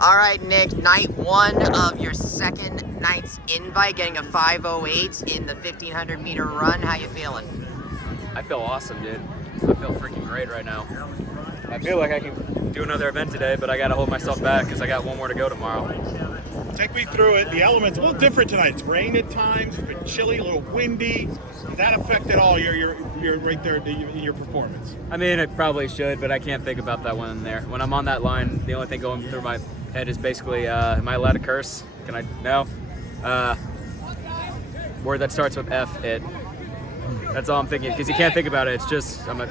All right, Nick, night one of your second night's invite, getting a 5:08 in the 1,500-meter run. How you feeling? I feel awesome, dude. I feel freaking great right now. I feel like I can do another event today, but I got to hold myself back because I got one more to go tomorrow. Take me through it. The element's a little different tonight. It's rained at times, it's been chilly, a little windy. Does that affect at all your right there in your performance? I mean, it probably should, but I can't think about that one there. When I'm on that line, the only thing going through my head is basically, am I allowed to curse? Can I? No. Word that starts with F, it. That's all I'm thinking, because you can't think about it. It's just, my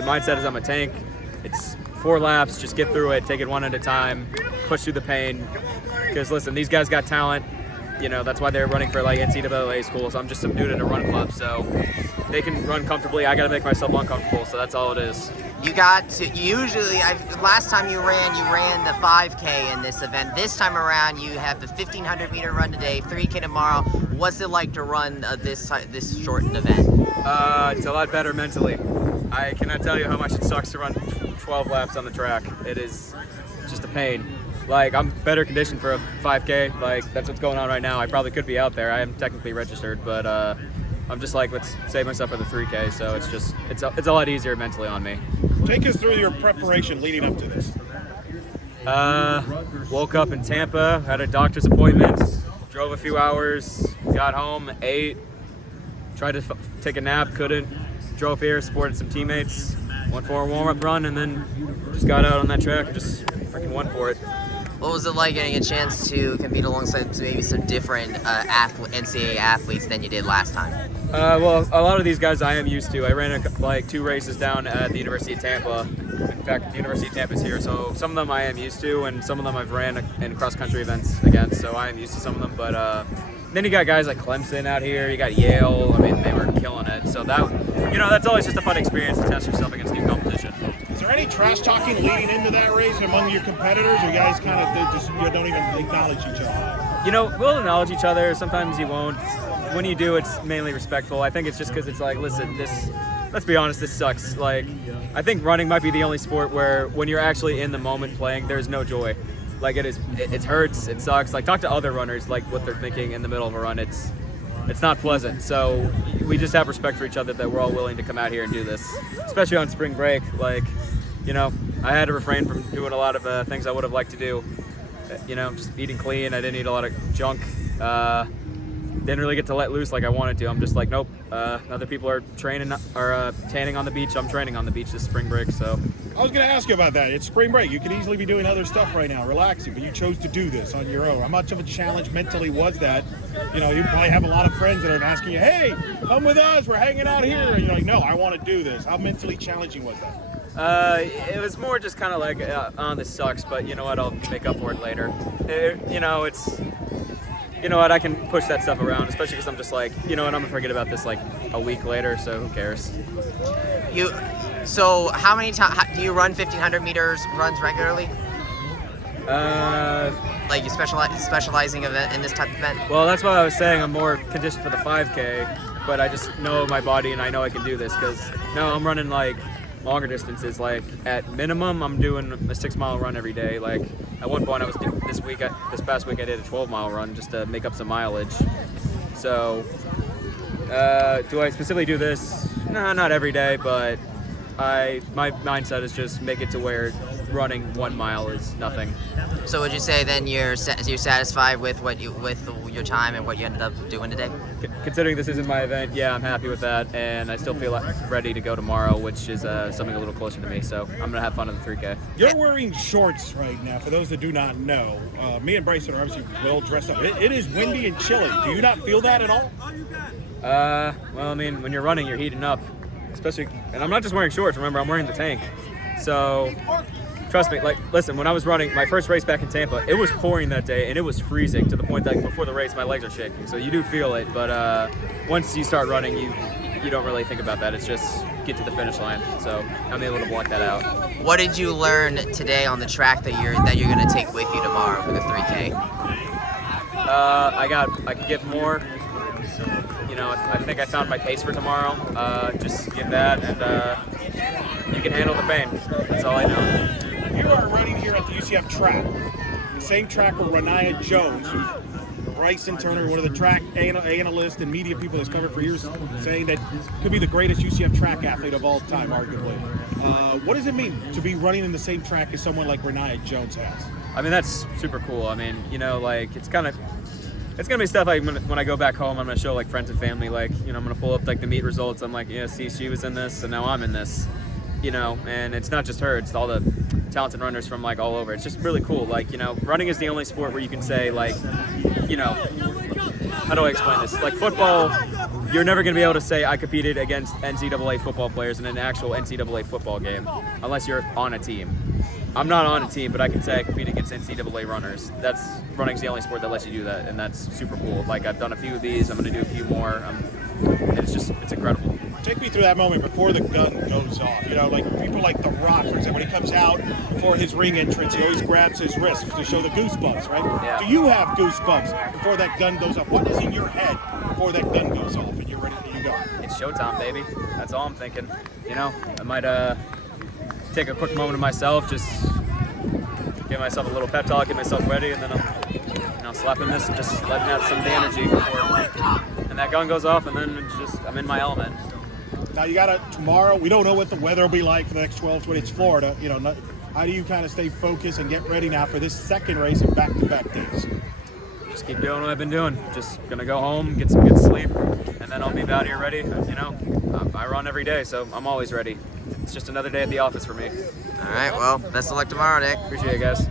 mindset is I'm a tank. It's 4 laps, just get through it, take it one at a time, push through the pain. Because listen, these guys got talent. You know, that's why they're running for like NCAA schools. I'm just some dude in a run club, so they can run comfortably. I got to make myself uncomfortable, so that's all it is. You got to last time you ran the 5K in this event. This time around, you have the 1,500-meter run today, 3K tomorrow. What's it like to run this shortened event? It's a lot better mentally. I cannot tell you how much it sucks to run 12 laps on the track. It is just a pain. Like, I'm better conditioned for a 5K. Like, that's what's going on right now. I probably could be out there. I am technically registered, but I'm just like, let's save myself for the 3K. So it's a lot easier mentally on me. Take us through your preparation leading up to this. Woke up in Tampa, had a doctor's appointment, drove a few hours, got home, ate, tried to take a nap, couldn't. Drove here, supported some teammates, went for a warm-up run, and then just got out on that track and just freaking went for it. What was it like getting a chance to compete alongside maybe some different NCAA athletes than you did last time? Well, a lot of these guys I am used to. I ran like 2 races down at the University of Tampa. In fact, the University of Tampa is here, so some of them I am used to, and some of them I've ran in cross-country events against, so I am used to some of them. But then you got guys like Clemson out here, you got Yale. I mean, they were killing it. So that's always just a fun experience to test yourself against new competition. Is there any trash talking leading into that race among your competitors, or you guys kind of just don't even acknowledge each other? You know, we'll acknowledge each other. Sometimes you won't. When you do, it's mainly respectful. I think it's just because it's like, listen, let's be honest, this sucks. Like, I think running might be the only sport where when you're actually in the moment playing, there's no joy. Like, it hurts, it sucks. Like, talk to other runners, like what they're thinking in the middle of a run. It's not pleasant. So we just have respect for each other that we're all willing to come out here and do this, especially on spring break. Like, you know, I had to refrain from doing a lot of things I would have liked to do. You know, just eating clean. I didn't eat a lot of junk. Didn't really get to let loose like I wanted to. I'm just like, nope. Other people are training or tanning on the beach. I'm training on the beach this spring break. So I was going to ask you about that. It's spring break. You could easily be doing other stuff right now, relaxing, but you chose to do this on your own. How much of a challenge mentally was that? You know, you probably have a lot of friends that are asking you, hey, come with us. We're hanging out here. And you're like, no, I want to do this. How mentally challenging was that? It was more just kind of like, this sucks, but you know what? I'll make up for it later. You know what, I can push that stuff around, especially because I'm just like, you know what, I'm going to forget about this like a week later, so who cares? So how many times do you run 1,500 meters runs regularly? Like you specializing in this type of event? Well, that's what I was saying. I'm more conditioned for the 5K, but I just know my body and I know I can do this because now I'm running like longer distances. Like at minimum, I'm doing a 6-mile run every day. Like at one point, this past week, I did a 12-mile run just to make up some mileage. So, do I specifically do this? No, not every day, but my mindset is just make it to where running 1 mile is nothing. So would you say then you're satisfied with your time and what you ended up doing today? Considering this isn't my event, yeah, I'm happy with that, and I still feel ready to go tomorrow, which is something a little closer to me. So I'm gonna have fun on the 3K. You're wearing shorts right now. For those that do not know, me and Bryson are obviously well dressed up. It is windy and chilly. Do you not feel that at all? Well, I mean, when you're running, you're heating up, especially, and I'm not just wearing shorts. Remember, I'm wearing the tank, so. Trust me, like, listen, when I was running my first race back in Tampa, it was pouring that day, and it was freezing to the point that before the race, my legs are shaking. So you do feel it, but once you start running, you don't really think about that. It's just get to the finish line. So I'm able to block that out. What did you learn today on the track that you're going to take with you tomorrow for the 3K? I can get more. You know, I think I found my pace for tomorrow. Just get that, and you can handle the pain. That's all I know. You are running here at the UCF track. the same track where Renaya Jones, who's Bryson Turner, one of the track analysts and media people that's covered for years, saying that could be the greatest UCF track athlete of all time, arguably. What does it mean to be running in the same track as someone like Renaya Jones has? I mean, that's super cool. I mean, you know, like it's gonna be stuff like when I go back home, I'm gonna show like friends and family, like, you know, I'm gonna pull up like the meet results. I'm like, yeah, see, she was in this, and now I'm in this, you know. And it's not just her; it's all the talented runners from like all over. It's just really cool. Like, you know, running is the only sport where you can say like, you know, how do I explain this? Like football, you're never gonna be able to say I competed against NCAA football players in an actual NCAA football game unless you're on a team. I'm not on a team, but I can say I compete against NCAA runners. Running's the only sport that lets you do that, and that's super cool. Like, I've done a few of these. I'm going to do a few more. And it's incredible. Take me through that moment before the gun goes off. You know, like people like The Rock, for example, when he comes out before his ring entrance, he always grabs his wrist to show the goosebumps, right? Yeah. Do you have goosebumps before that gun goes off? What is in your head before that gun goes off and you're ready to go? It's showtime, baby. That's all I'm thinking. You know, I might take a quick moment of myself, just give myself a little pep talk, get myself ready, and then I'll slap in this and just letting out some of the energy before, and that gun goes off, and then it's just, I'm in my element. Now you got tomorrow, we don't know what the weather will be like for the next 12 to 20, it's Florida, you know, how do you kind of stay focused and get ready now for this second race in back-to-back days? Just keep doing what I've been doing. Just gonna go home, get some good sleep, and then I'll be out here ready. You know, I run every day, so I'm always ready. It's just another day at the office for me. All right, well, best of luck tomorrow, Nick. Appreciate it, guys.